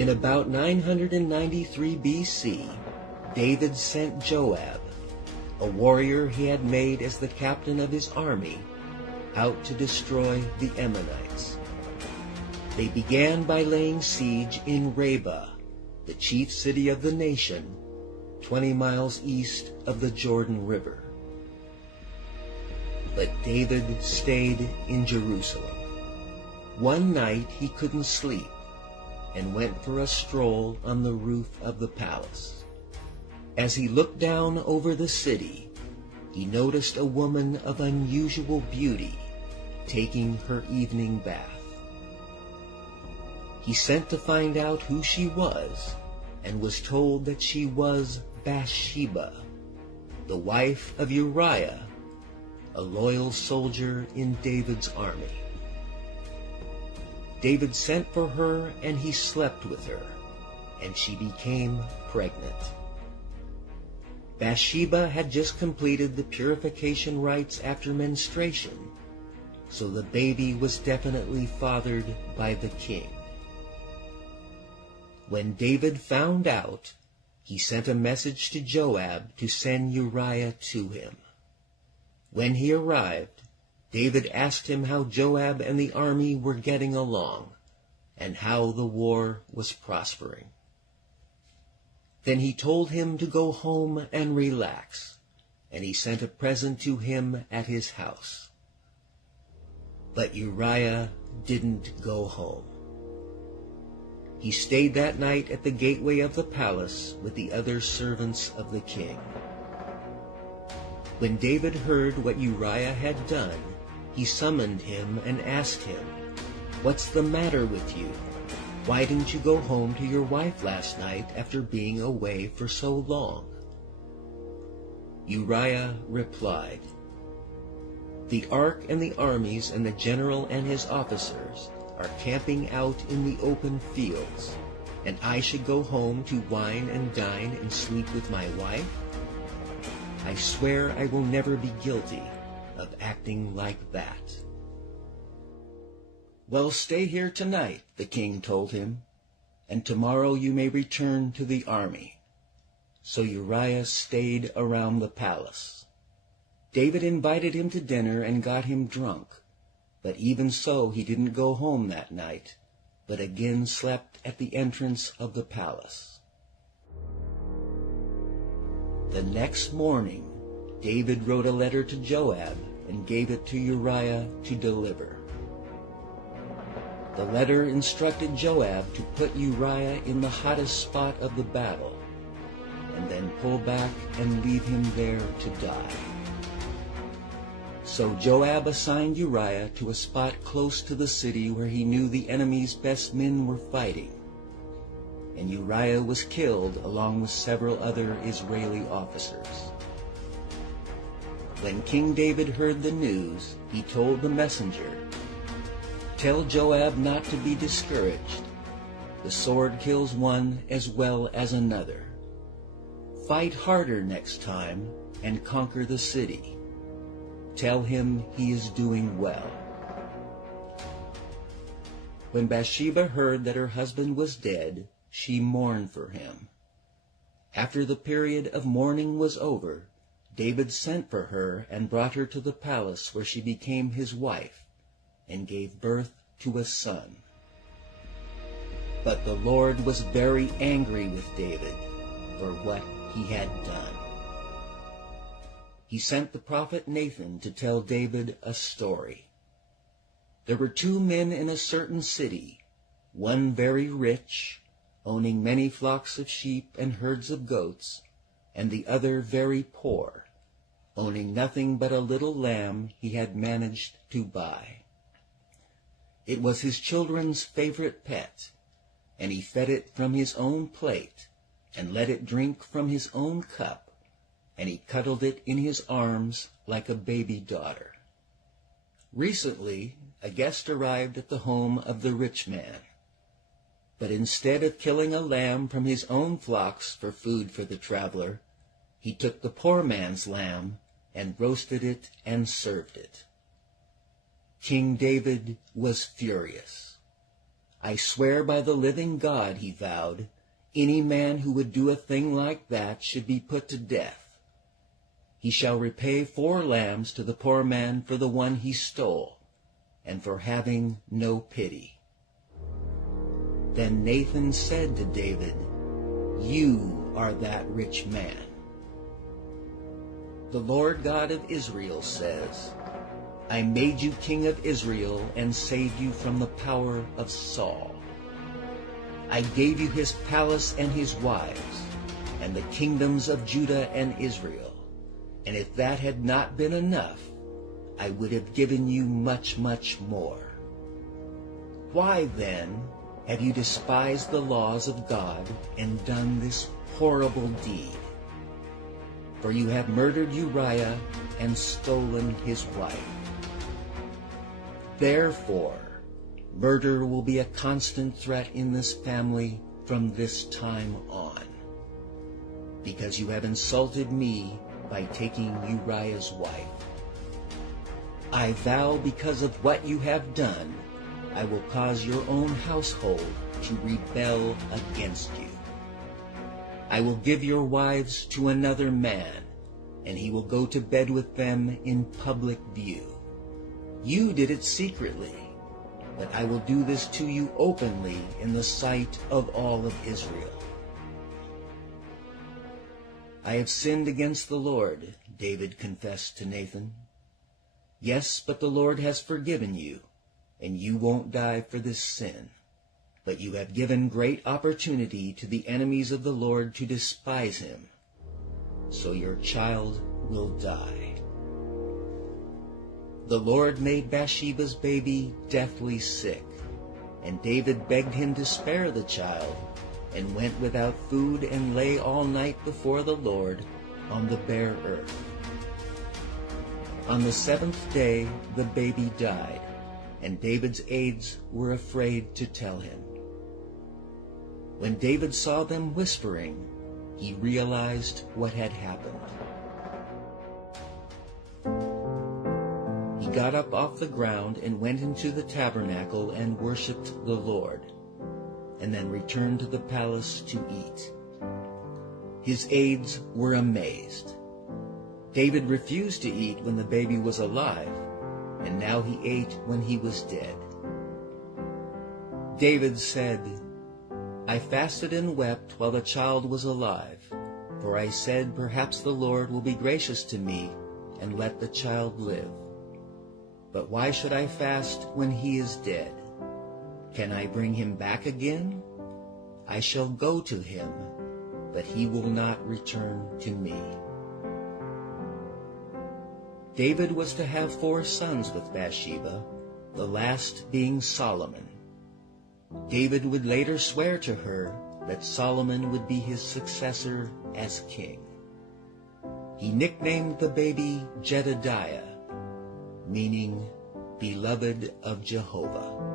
In about 993 B.C., David sent Joab, a warrior he had made as the captain of his army, out to destroy the Ammonites. They began by laying siege in Rabbah, the chief city of the nation, 20 miles east of the Jordan River. But David stayed in Jerusalem. One night he couldn't sleep and went for a stroll on the roof of the palace. As he looked down over the city, he noticed a woman of unusual beauty taking her evening bath. He sent to find out who she was and was told that she was Bathsheba, the wife of Uriah, a loyal soldier in David's army. David sent for her and he slept with her, and she became pregnant. Bathsheba had just completed the purification rites after menstruation, so the baby was definitely fathered by the king. When David found out, he sent a message to Joab to send Uriah to him. When he arrived, David asked him how Joab and the army were getting along, and how the war was prospering. Then he told him to go home and relax, and he sent a present to him at his house. But Uriah didn't go home. He stayed that night at the gateway of the palace with the other servants of the king. When David heard what Uriah had done, he summoned him and asked him, "What's the matter with you? Why didn't you go home to your wife last night after being away for so long?" Uriah replied, "The ark and the armies and the general and his officers are camping out in the open fields, and I should go home to wine and dine and sleep with my wife? I swear I will never be guilty of acting like that." "Well, stay here tonight," the king told him, "and tomorrow you may return to the army." So Uriah stayed around the palace. David invited him to dinner and got him drunk, but even so he didn't go home that night, but again slept at the entrance of the palace. The next morning, David wrote a letter to Joab and gave it to Uriah to deliver. The letter instructed Joab to put Uriah in the hottest spot of the battle, and then pull back and leave him there to die. So Joab assigned Uriah to a spot close to the city where he knew the enemy's best men were fighting, and Uriah was killed along with several other Israeli officers. When King David heard the news, he told the messenger, "Tell Joab not to be discouraged. The sword kills one as well as another. Fight harder next time and conquer the city. Tell him he is doing well." When Bathsheba heard that her husband was dead, she mourned for him. After the period of mourning was over, David sent for her and brought her to the palace where she became his wife and gave birth to a son. But the Lord was very angry with David for what he had done. He sent the prophet Nathan to tell David a story. There were two men in a certain city, one very rich, owning many flocks of sheep and herds of goats, and the other very poor, owning nothing but a little lamb he had managed to buy. It was his children's favorite pet, and he fed it from his own plate and let it drink from his own cup, and he cuddled it in his arms like a baby daughter. Recently, a guest arrived at the home of the rich man. But instead of killing a lamb from his own flocks for food for the traveler, he took the poor man's lamb and roasted it and served it. King David was furious. I swear by the living God, he vowed, any man who would do a thing like that should be put to death. He shall repay 4 lambs to the poor man for the one he stole, and for having no pity. Then Nathan said to David, You are that rich man. The Lord God of Israel says, I made you king of Israel and saved you from the power of Saul. I gave you his palace and his wives, and the kingdoms of Judah and Israel. And if that had not been enough, I would have given you much, much more. Why, then, have you despised the laws of God and done this horrible deed? For you have murdered Uriah and stolen his wife. Therefore, murder will be a constant threat in this family from this time on, because you have insulted me by taking Uriah's wife. I vow because of what you have done, I will cause your own household to rebel against you. I will give your wives to another man, and he will go to bed with them in public view. You did it secretly, but I will do this to you openly in the sight of all of Israel. I have sinned against the Lord, David confessed to Nathan. Yes, but the Lord has forgiven you, and you won't die for this sin. But you have given great opportunity to the enemies of the Lord to despise him. So your child will die. The Lord made Bathsheba's baby deathly sick, and David begged him to spare the child, and went without food and lay all night before the Lord on the bare earth. On the 7th day the baby died, and David's aides were afraid to tell him. When David saw them whispering, he realized what had happened. He got up off the ground and went into the tabernacle and worshipped the Lord, and then returned to the palace to eat. His aides were amazed. David refused to eat when the baby was alive, and now he ate when he was dead. David said, I fasted and wept while the child was alive, for I said, perhaps the Lord will be gracious to me and let the child live. But why should I fast when he is dead? Can I bring him back again? I shall go to him, but he will not return to me. David was to have 4 sons with Bathsheba, the last being Solomon. David would later swear to her that Solomon would be his successor as king. He nicknamed the baby Jedediah, meaning beloved of Jehovah.